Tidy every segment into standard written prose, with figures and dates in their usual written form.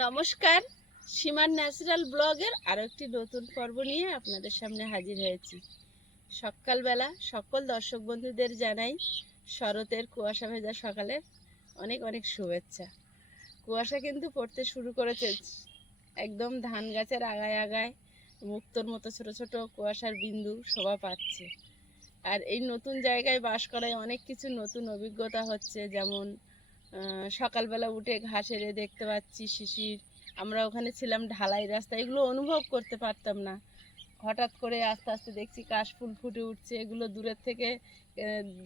নমস্কার, সীমার ন্যাচারাল ব্লগের আরও একটি নতুন পর্ব নিয়ে আপনাদের সামনে হাজির হয়েছি। সকালবেলা সকল দর্শক বন্ধুদের জানাই শরতের কুয়াশা ভেজা সকালের অনেক অনেক শুভেচ্ছা। কুয়াশা কিন্তু পড়তে শুরু করেছে, একদম ধান গাছের আগায় আগায় মুক্তোর মতো ছোট ছোট কুয়াশার বিন্দু শোভা পাচ্ছে। আর এই নতুন জায়গায় বাস করায় অনেক কিছু নতুন অভিজ্ঞতা হচ্ছে, যেমন সকালবেলা উঠে ঘাসেরে দেখতে পাচ্ছি শিশির। আমরা ওখানে ছিলাম ঢালাই রাস্তা, এগুলো অনুভব করতে পারতাম না। হঠাৎ করে আস্তে আস্তে দেখছি কাশফুল ফুটে উঠছে, এগুলো দূরের থেকে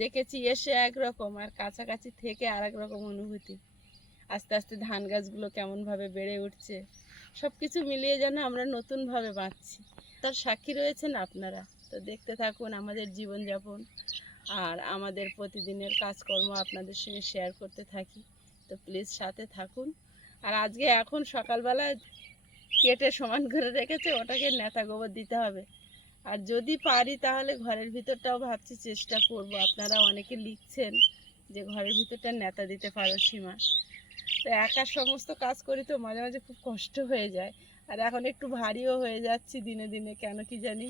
দেখেছি এসে একরকম, আর কাছাকাছি থেকে আর এক রকম অনুভূতি। আস্তে আস্তে ধান গাছগুলো কেমনভাবে বেড়ে উঠছে, সব কিছু মিলিয়ে যেন আমরা নতুনভাবে বাঁচছি। তার সাক্ষী রয়েছেন আপনারা। তো দেখতে থাকুন আমাদের জীবনযাপন আর আমাদের প্রতিদিনের কাজকর্ম আপনাদের সঙ্গে শেয়ার করতে থাকি। তো প্লিজ সাথে থাকুন। আর আজকে এখন সকালবেলা কেটে সমান করে রেখেছে, ওটাকে নেতা গোবর দিতে হবে। আর যদি পারি তাহলে ঘরের ভিতরটাও ভাবছি চেষ্টা করব। আপনারা অনেকে লিখছেন যে ঘরের ভিতরটা নেতা দিতে পারো সীমা। তো একা সমস্ত কাজ করি তো মাঝে মাঝে খুব কষ্ট হয়ে যায়। আর এখন একটু ভারীও হয়ে যাচ্ছি দিনে দিনে, কেন কি জানি।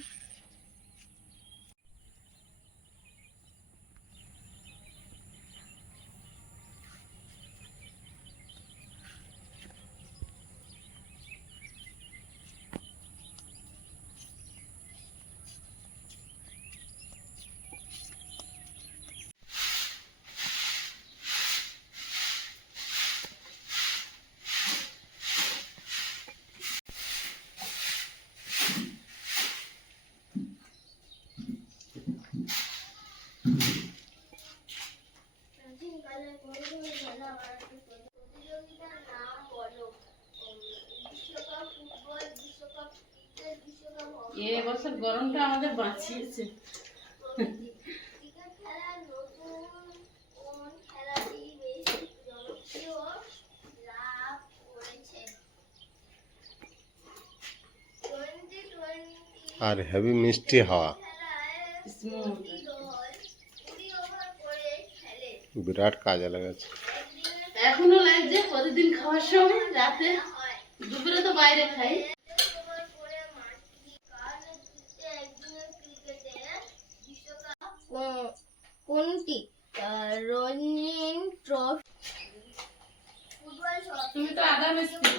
এবছর গরমটা আমাদের বাঁচিয়েছে। আর হেভি মিষ্টি হাওয়া, বিরাট কাজে লেগেছে। এখনো লাগছে প্রতিদিন খাওয়ার সময়, রাতে দুপুরে তো বাইরে খাই। কোনটি? রঞ্জিন ট্রফি। তুমি তো আদা মিস্ত্রি,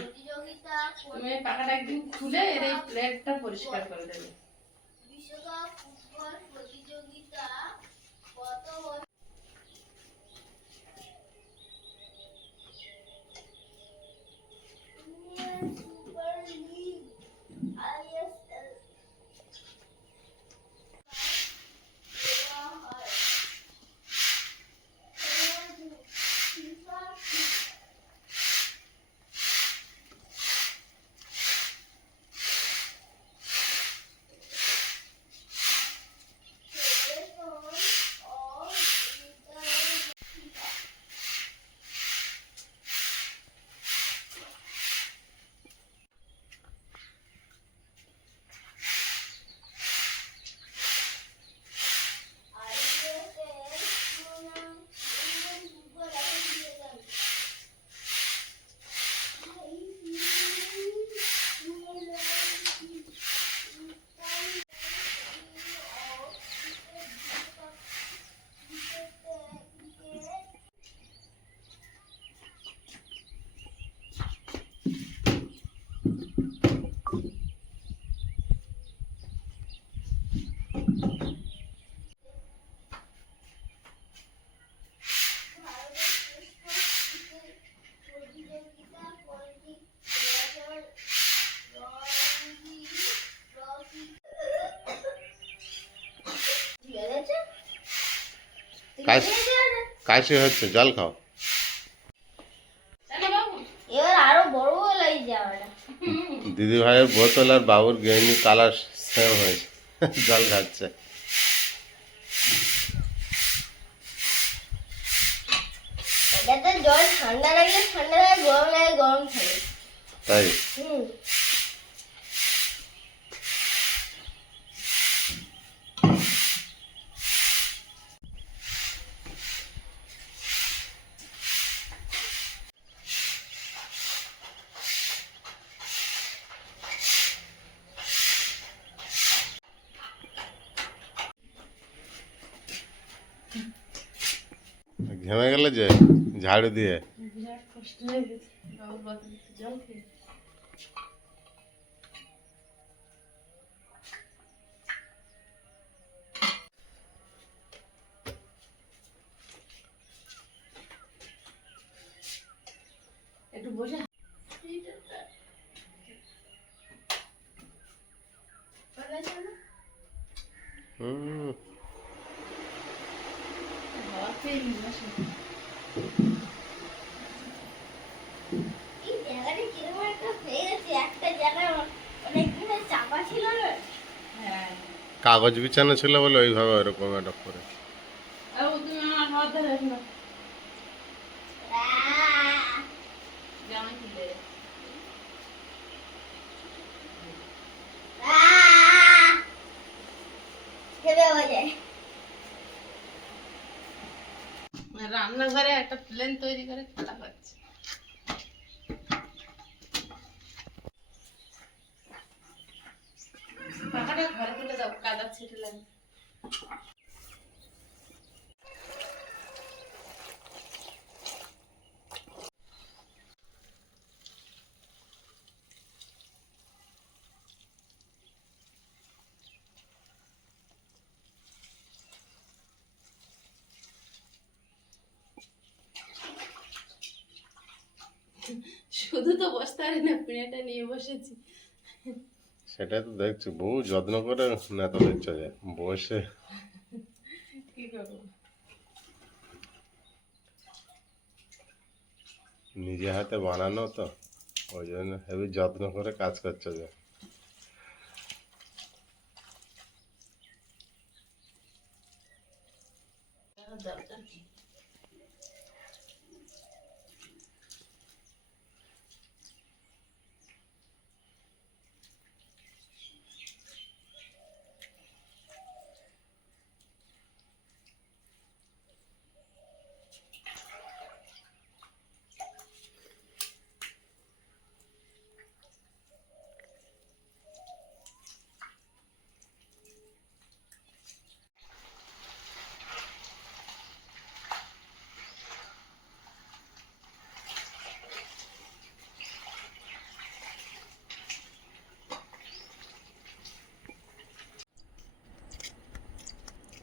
তুমি এই পাকাটা একদিন খুলে এর এই প্লেটটা পরিষ্কার করে দেবে। বিশ্বকাপ ফুটবল প্রতিযোগিতা কত সুপার লিগ আইএসএল দেওয়া হয়। ফিফা কাশি হচ্ছে, জল খাও। এবার আরো বড় হলাই যাবে। দিদি ভাইয়ের বোতল আর বাবুর গেঞ্জি কালার সেম হয়েছে, জল খাচ্ছে। এটাতে জল ঠান্ডা লাগলে ঠান্ডা লাগে, গরম লাগে গরম থাকে। তাই ঘেমে গেলে যে ঝাড়ু দিয়ে। বিরাট কষ্ট হয়ে গেছে বাবুর বোতলে একটু জল খেয়ে। একটু বসে হুম, হাওয়া খেয়ে নিই বসে। এই জায়গাটা কিরকম একটা হয়ে গেছে, একটা জায়গায় অনেকগুলো চাপা ছিল না। হ্যাঁ কাগজ বিছানো ছিল বলে ওইভাবে ওরকম একটা করে। আর তুমি আমার হাত ধরে রাখো আহ! জামা খুলে। আহ! খেতে হবে যায়। রান্নাঘরে একটা প্লেন তৈরি করে খেলা হচ্ছে। পাখাটা ঘরে তুলে দাও, কাদা ছিটে লাগে। শুধু তো বসতে পারি না, পিঁড়েটা নিয়ে বসেছি। সেটাই তো দেখছি, বহু যত্ন করে নেতা দেখছো যে বসে। কি করবো? নিজে হাতে বানানো তো, ওই জন্য হেবি যত্ন করে কাজ করছো যে। দরকার কি?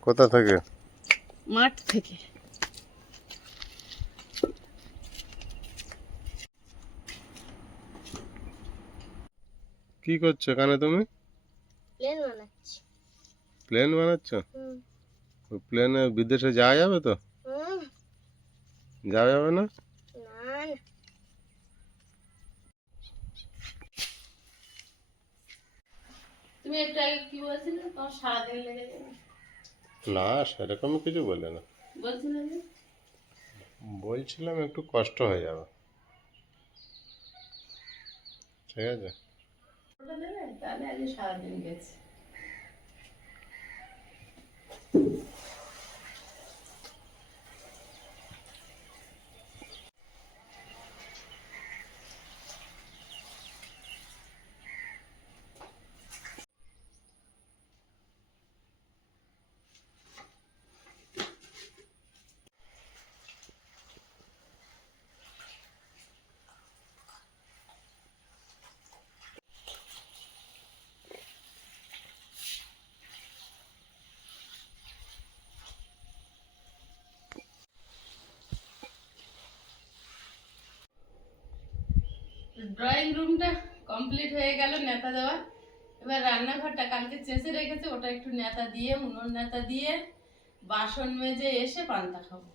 কোথা থেকে? মাঠ থেকে। কি করছো এখানে তুমি? প্লেন বানাচ্ছি। প্লেন বানাচ্ছ? হুম। ওই প্লেনে বিদেশে যাওয়া যাবে তো? হুম, যাওয়া যাবে না? না না। তুমি একটু আগে কি বলছিলে, তোমার সারাদিন লেগে যাবে না, সেরকম কিছু বলে না। বলছিলে যে? বলছিলাম একটু কষ্ট হয়ে যাবে। ঠিক আছে। ওটা দেবে, তাহলে আজকে সারাদিন গেছে। ড্রয়িং রুমটা কমপ্লিট হয়ে গেল নেতা দেওয়া। এবার রান্নাঘরটা কালকে চেঁচে রেখেছে, ওটা একটু নেতা দিয়ে, উনুন নেতা দিয়ে বাসন মেজে এসে পান্তা খাবো।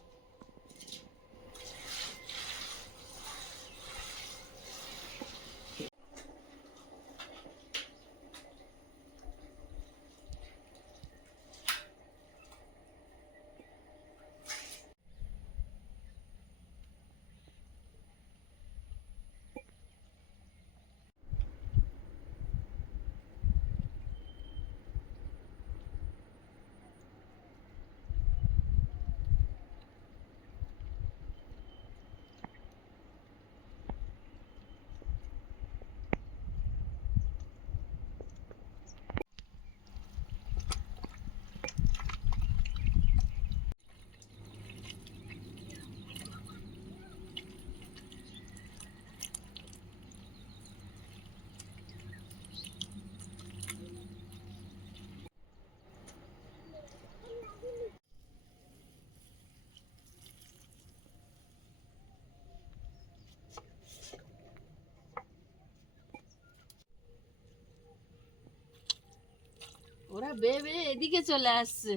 ওরা বেয়ে বেয়ে এদিকে চলে আসছে।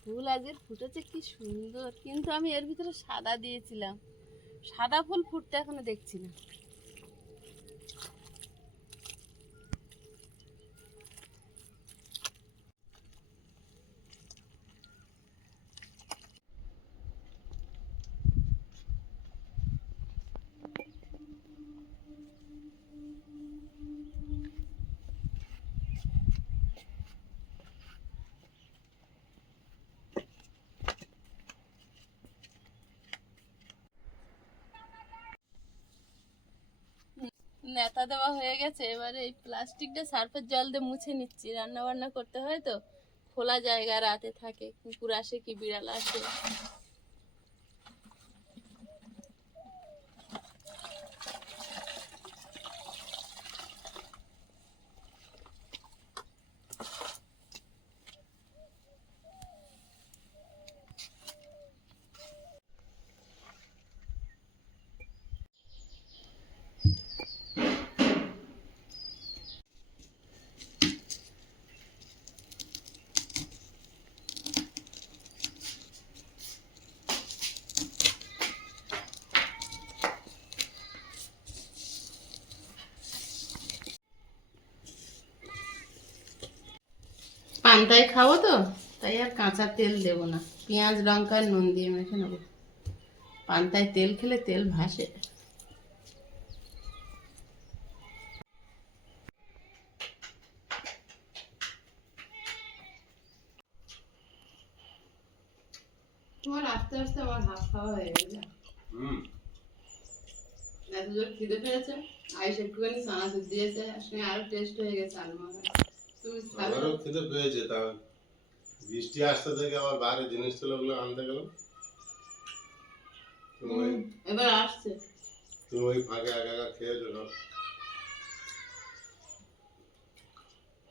ফুল আজকে ফুটেছে কি সুন্দর, কিন্তু আমি এর ভিতরে সাদা দিয়েছিলাম, সাদা ফুল ফুটতে এখনো দেখছি না। নেতা দেওয়া হয়ে গেছে, এবারে এই প্লাস্টিকটা সার্ফের জল দিয়ে মুছে নিচ্ছি। রান্না বান্না করতে হয় তো, খোলা জায়গা, রাতে থাকে, কুকুর আসে কি বিড়াল আসে। পান্তায় খাবো তো, তাই আর কাঁচা তেল দেবো না, পেঁয়াজ লঙ্কা নুন দিয়ে মেখে নেবো। পান্তায় তেল খেলে তেল ভাসে। তোমার আস্তে আস্তে আমার হাফ খাওয়া হয়ে গেছে। এত জোর খিদে পেয়েছে, আইস একটুখানি চানাচুর দিয়েছে, সঙ্গে আরো টেস্ট হয়ে গেছে আলু মাখা। তুমি খাবে? আমারও খিদে পেয়েছে, তা বৃষ্টি আসতে থেকে আবার বাইরে জিনিস ছিল ওগুলো আনতে গেলাম। এবার আসছে। তুমি ওই ফাঁকে একা একা খেয়েছো না?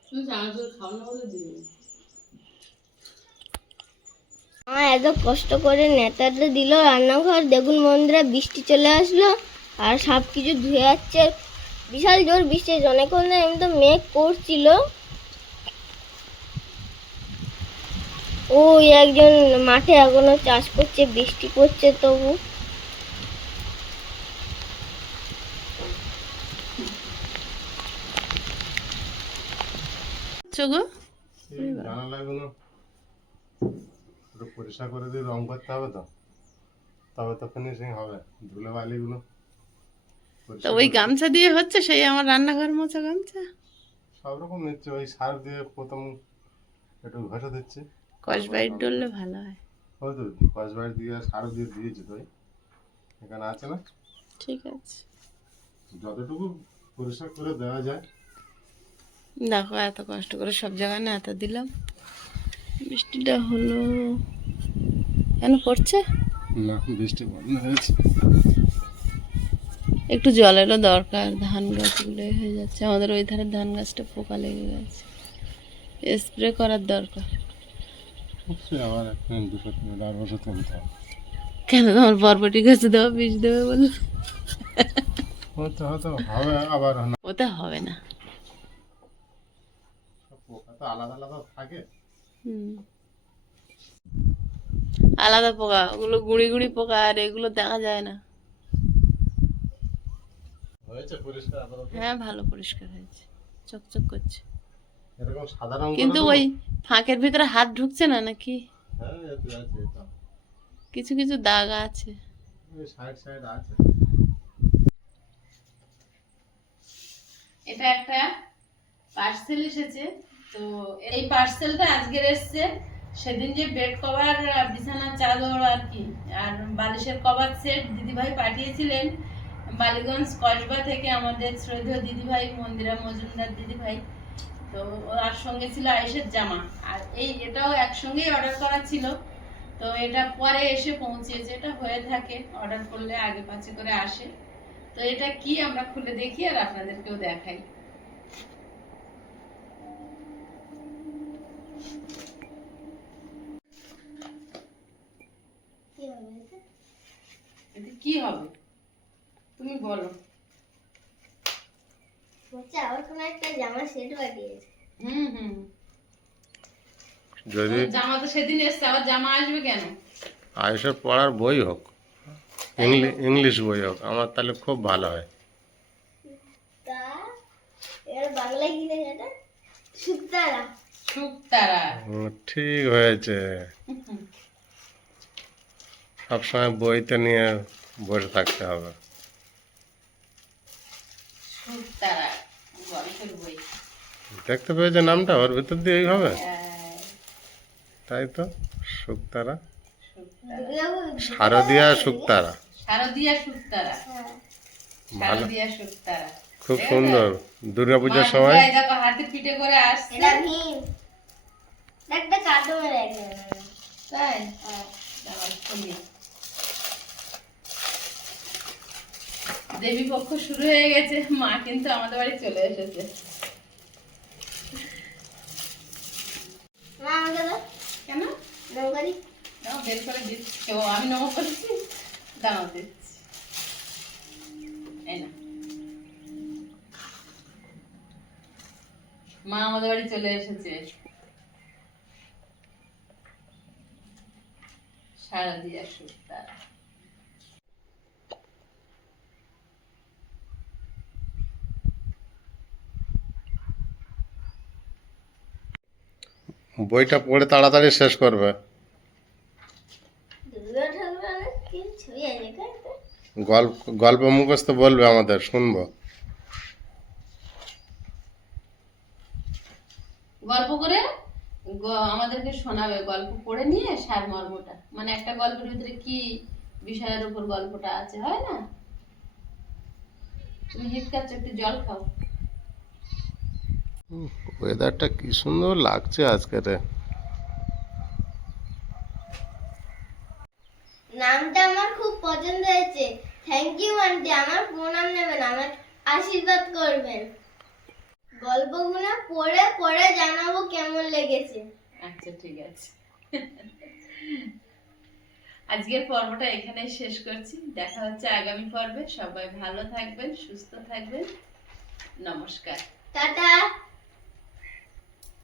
তুমি চানাচুর খাও না বলে দিই। আমার এত কষ্ট করে নেতাটা দিল রান্নাঘর, দেখুন বন্ধুরা বৃষ্টি চলে আসলো আর সব কিছু ধুয়ে যাচ্ছে। বিশাল জোর বৃষ্টি, অনেকক্ষণ ধরে এমনি তো মেঘ করছিল। ওই একজন মাঠে এখনো চাষ করছে, বৃষ্টি পড়ছে তবু। চোগো এই জানালাগুলো একটু পরিষ্কার করে দিয়ে রং করতে হবে তো, তবে তো ফিনিশিং হবে। ধুলো বালিগুলো তো ওই গামছা দিয়ে হচ্ছে, সেই আমার রান্নাঘর মোছা গামছা। সব রকম নিচ্ছে, ওই সার দিয়ে প্রথম একটু ঘষে দিচ্ছি। কসবাইট ডললে ভালো হয়। ওই তো কসবাইট দিয়ে সার দিয়ে দিয়েছি তো, এখানে আছে না? ঠিক আছে, যতটুকু পরিষ্কার করে দেওয়া যায়। দেখো এত কষ্ট করে সব জায়গায় না এত দিলাম, বৃষ্টিটা হলো কেন পড়ছে না, বৃষ্টি বন্ধ হয়েছে। একটু জলেরও দরকার, ধান গাছগুলো হয়ে যাচ্ছে আমাদের, ওই ধারে ধান গাছটা পোকা লেগে গেছে, স্প্রে করার দরকার। সে আবার একদিন 200 বছর তুলতে হবে। কেন, তোমার বরবটি গাছে দেওয়া বীজ দেবে বলো? হয়তো হয়তো হবে, আবার না। ওটা হবে না। সব পোকা তো আলাদা আলাদা থাকে। আলাদা পোকা, ওগুলো গুঁড়ি গুঁড়ি পোকা, আর এগুলো দেখা যায় না। হয়েছে পরিষ্কার আপাতত। হ্যাঁ ভালো পরিষ্কার হয়েছে, চকচক করছে। এরকম সাদা রং কিন্তু ওই ফাঁকের ভিতরে হাত ঢুকছে না নাকি? হ্যাঁ এতে আছে, এটা কিছু কিছু দাগ আছে। ওই সাইড সাইড আছে। এটা একটা পার্সেল এসেছে, তো এই পার্সেলটা আজকের এসছে। সেদিন যে বেড কভার, বিছানার চাদর আর কি, আর বালিশের কভার সেট দিদিভাই পাঠিয়েছিলেন বালিগঞ্জ কসবা থেকে, আমাদের শ্রদ্ধেয় দিদিভাই মন্দিরা মজুমদার দিদিভাই। তো আর সঙ্গে ছিল আয়েশের জামা, আর এটাও একসঙ্গেই অর্ডার করা ছিল। তো এটা পরে এসে পৌঁছেছে, এটা হয়ে থাকে অর্ডার করলে আগে পাছে করে আসে। তো এটা কি আমরা খুলে দেখি আর আপনাদেরকেও দেখাই। এটা কি হবে তুমি বলো? আবার কোনো একটা জামা সেট পাঠিয়েছে। হুম, যদি জামা তো সেদিন এসছে, আবার জামা আসবে কেন? আয়ুষের পড়ার বই হোক, ইংলিশ বই হোক, আমার তাহলে খুব ভালো হয়। তা এর বাংলা কি লেখা এটা? শুক্তারা। শুকতারা। ঠিক হয়েছে। সবসময় বইতে নিয়ে বসে থাকতে হবে। শুকতারা গল্পের বই। দেখতে পেয়েছে নামটা ওর ভিতর দিয়ে এইভাবে, হ্যাঁ, তাই তো। শুকতারা, শুকতারা। শারদিয়া শুকতারা, শারদিয়া শুকতারা। হ্যাঁ। ভালো, শারদিয়া শুকতারা। খুব সুন্দর। দুর্গাপূজার সময় এই দেখো হাতে পিঠে করে আসছে। এটা ভীম। একটা কাটো মেরে একজন। তাই? দাঁড়াও, খুলি। দেবী পক্ষ শুরু হয়ে গেছে, মা কিন্তু আমাদের বাড়ি চলে এসেছে। মা আমাকে দাও। কেন? নৌকারি। দাও, বের করে দিচ্ছি। কেউ আমি নম করছি, দাঁড়াও দিচ্ছি। এই না, মা আমাদের বাড়ি চলে এসেছে। শারদিয়া শুকতারা। বইটা পড়ে তাড়াতাড়ি শেষ করবে। দুর্গা ঠাকুরের কি ছবি আছে এখানে? গল্প মুখস্থ বলবে, আমাদের শুনবো। গল্প করে আমাদেরকে শোনাবে, গল্প পড়ে নিয়ে সারমর্মটা, মানে একটা গল্পের ভিতরে কি বিষয়ের উপর গল্পটা আছে, হয় না? তুমি হিটকাচ্ছ, একটু জল খাও। ওয়েদারটা কি সুন্দর লাগছে আজকে রে। নামটা আমার খুব পছন্দ হয়েছে। Thank you aunty. আমার প্রণাম নেবেন, আমার আশীর্বাদ করবেন। গল্পগুলো পড়ে পড়ে জানাবো কেমন লেগেছে। আচ্ছা, ঠিক আছে। আজকের পর্বটা এখানেই শেষ করছি। দেখা হচ্ছে আগামী পর্বে। সবাই ভালো থাকবেন, সুস্থ থাকবেন। নমস্কার। টাটা।